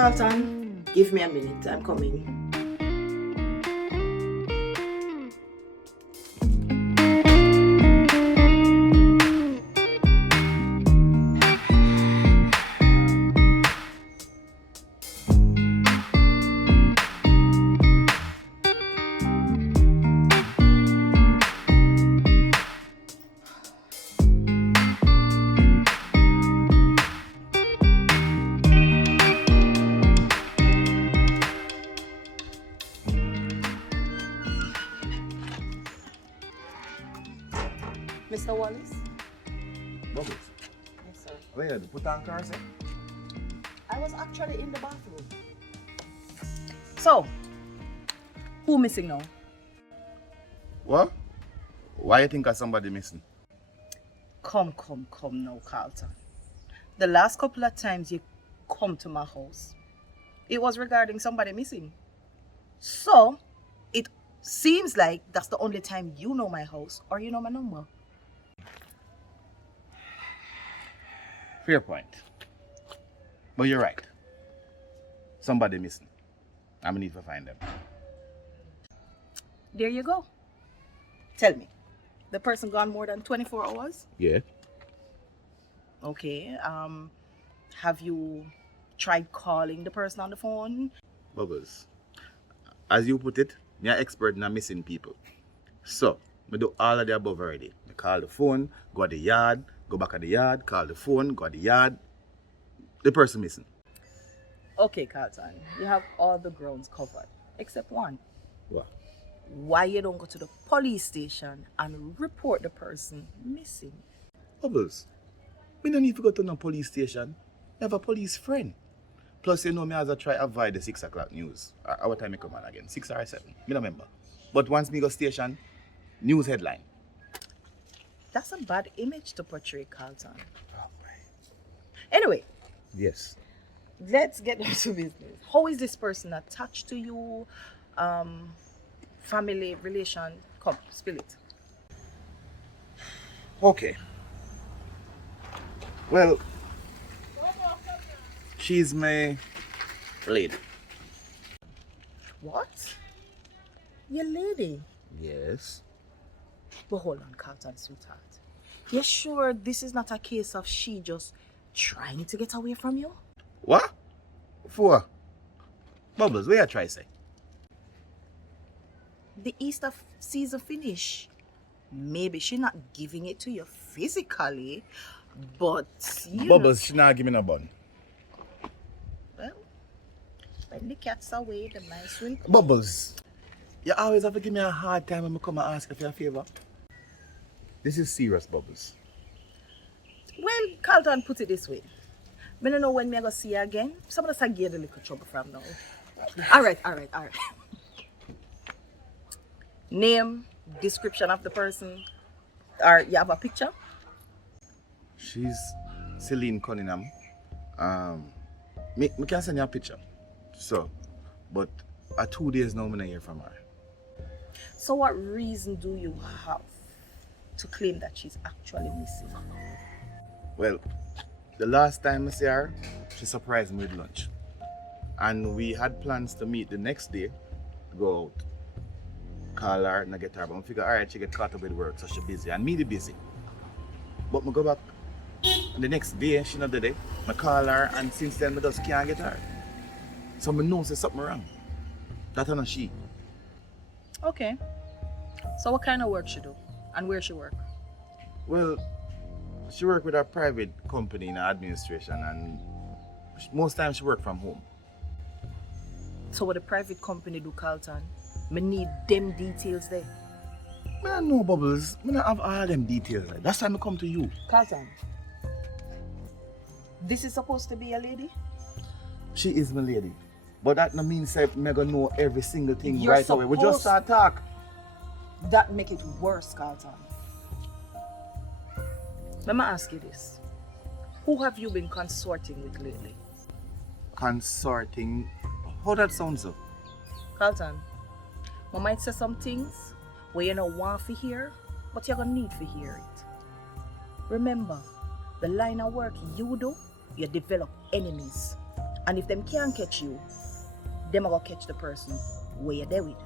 Carlton, give me a minute. I'm coming. Mr. Wallace? Bubbles, Yes, sir. where you put on car, sir? I was actually in the bathroom. So, who missing now? What? Why you think of somebody missing? Come now, Carlton. The last couple of times you come to my house, it was regarding somebody missing. So, it seems like that's the only time you know my house or you know my number. Fair point. But you're right. Somebody missing. I'm gonna need to find them. There you go. Tell me, the person gone more than 24 hours? Yeah. Okay. Have you tried calling the person on the phone? Bubbles. As you put it, you're expert in missing people. So, I do all of the above already. I call the phone, go at the yard, go back at the yard, call the phone, go at the yard. The person missing. Okay, Carlton, you have all the grounds covered, except one. What? Why you don't go to the police station and report the person missing? Bubbles, we don't need to go to no police station. I have a police friend. Plus, you know me as I try to avoid the 6 o'clock news. What time I come on again? 6 or 7? I don't remember. But once me go station, news headline. That's a bad image to portray, Carlton. Anyway, Yes. let's get down to business. How is this person attached to you? Family, relation? Come, spill it. Okay. Well, she's my lady. What? Your lady? Yes. But hold on, Carlton, sweetheart. You're sure this is not a case of she just trying to get away from you? What? For? Bubbles, where you try say? The Easter season finish. Maybe she not giving it to you physically, but you Bubbles, she not giving a bun. well, when the cat's away, the mice will come. Bubbles, you always have to give me a hard time when I come and ask you for a favor. This is serious, Bubbles. Well, Carlton put it this way. I don't know when me I go see you again. Some of us are get a little trouble from now. All right. Name, description of the person, or you have a picture? She's Celine Cunningham. Me can send you a picture. So, but 2 days now, I'm not hear from her. So what reason do you have to claim that she's actually missing? Well, the last time I see her, she surprised me with lunch. And we had plans to meet the next day to go out. Call her and I get her, but I figure, alright, she get caught up with work, so she's busy. And me the busy. But I go back, and the next day, she not there. I call her, and since then, I just can't get her. So I know there's something wrong. That's not she. Okay. So what kind of work she do? And where she work? Well, she work with a private company in administration, and most times she work from home. So what the private company do, Carlton? Me need them details there. I don't know, Bubbles. I don't have all them details. That's why I come to you. Carlton, this is supposed to be a lady? She is my lady. But that no means that I'm gonna know every single thing You're right away. We just start talk. That make it worse, Carlton. Let me ask you this. Who have you been consorting with lately? Consorting. How that sounds so? Carlton, I might say some things where you don't want to hear, but you're gonna need to hear it. Remember, the line of work you do, you develop enemies. And if them can't catch you, them are gonna catch the person where you're there with.